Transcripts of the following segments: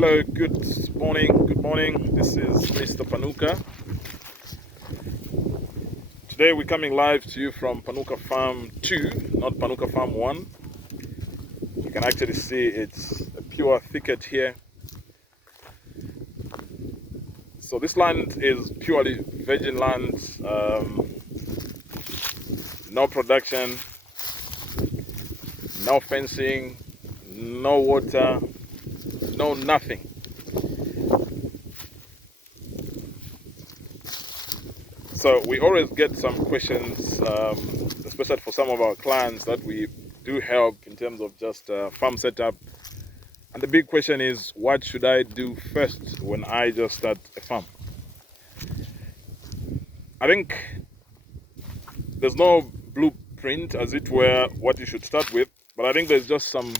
Hello, good morning. Good morning. This is Mr. Panuka. Today we're coming live to you from Panuka Farm 2, not Panuka Farm 1. You can actually see it's a pure thicket here. So this land is purely virgin land, no production, no fencing, no water, no nothing. So we always get some questions, especially for some of our clients that we do help in terms of just farm setup. And the big question is, what should I do first when I just start a farm? I think there's no blueprint, as it were, what you should start with, but I think there's just some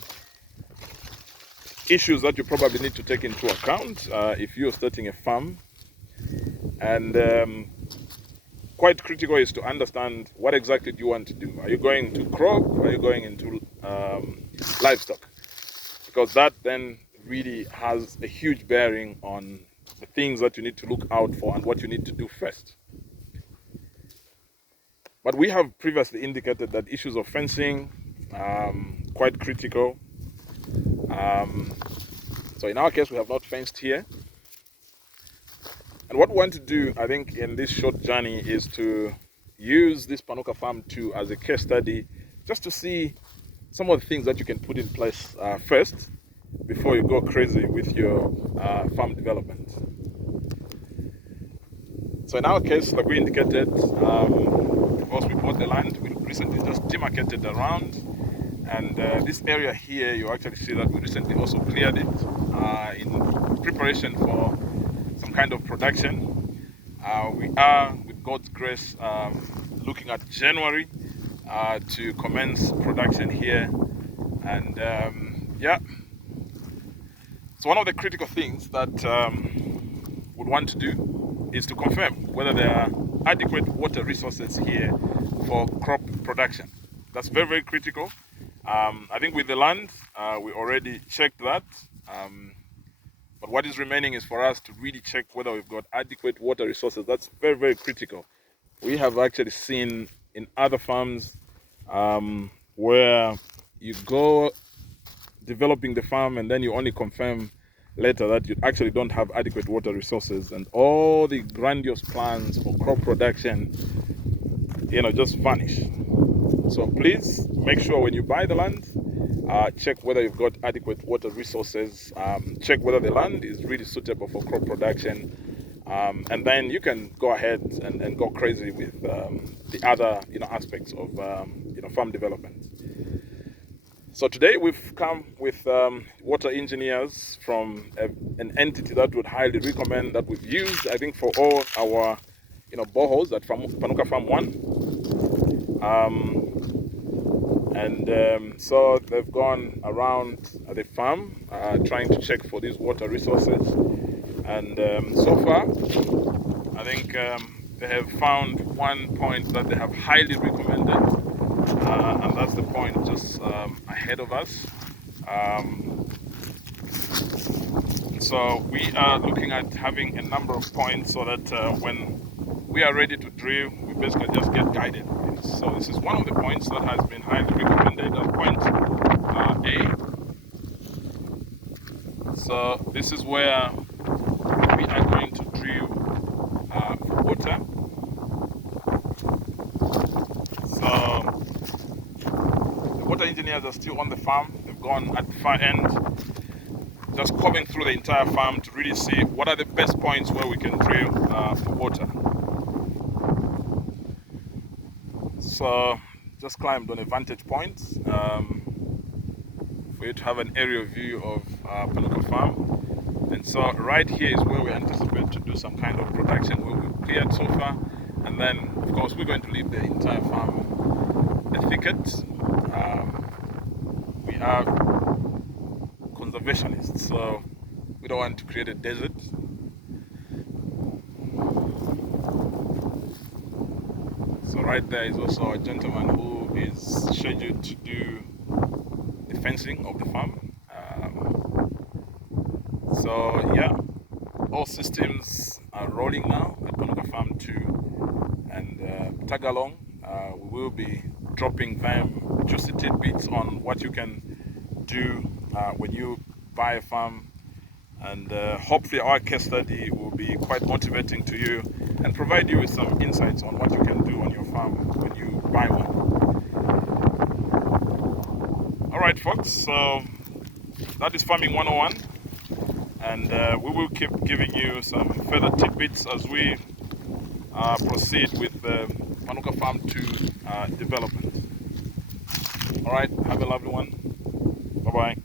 issues that you probably need to take into account if you're starting a farm. And quite critical is to understand what exactly do you want to do. Are you going to crop? Are you going into livestock? Because that then really has a huge bearing on the things that you need to look out for and what you need to do first. But we have previously indicated that issues of fencing, quite critical. So in our case, we have not fenced here. And what we want to do, I think, in this short journey is to use this Panuka Farm 2 as a case study, just to see some of the things that you can put in place first before you go crazy with your farm development. So in our case, like we indicated, of course we bought the land. We recently just demarcated around, and this area here, you actually see that we recently also cleared it in preparation for some kind of production. We are, with God's grace, looking at January to commence production here. And yeah, so one of the critical things that we'd want to do is to confirm whether there are adequate water resources here for crop production. That's very, very critical. I think with the land, we already checked that. But what is remaining is for us to really check whether we've got adequate water resources. That's very, very critical. We have actually seen in other farms where you go developing the farm and then you only confirm later that you actually don't have adequate water resources, and all the grandiose plans for crop production, just vanish. So please make sure when you buy the land, check whether you've got adequate water resources, check whether the land is really suitable for crop production, and then you can go ahead and go crazy with the other aspects of farm development. So today we've come with water engineers from an entity that would highly recommend, that we've used, I think, for all our boreholes at Panuka Farm 1. So they've gone around the farm trying to check for these water resources, and so far I think they have found one point that they have highly recommended, and that's the point just ahead of us. So we are looking at having a number of points so that when we are ready to drill, we basically just get guided. So this is one of the points that has been highly recommended at point A. So this is where we are going to drill for water. So the water engineers are still on the farm. They've gone at the far end, just combing through the entire farm to really see what are the best points where we can drill for water. So just climbed on a vantage point for you to have an aerial view of Panuka Farm. And so right here is where we anticipate to do some kind of production, where we've cleared so far. And then, of course, we're going to leave the entire farm a thicket. We are conservationists, so we don't want to create a desert. So right there is also a gentleman who is scheduled to do the fencing of the farm. So yeah, all systems are rolling now at Panuka Farm 2, and tag along. We will be dropping them juicy tidbits on what you can do when you buy a farm, and hopefully our case study will be quite motivating to you and provide you with some insights on what you can do on your farm when you buy one. Alright folks, so that is Farming 101, and we will keep giving you some further tidbits as we proceed with Panuka Farm 2 development. Alright, have a lovely one. Bye bye.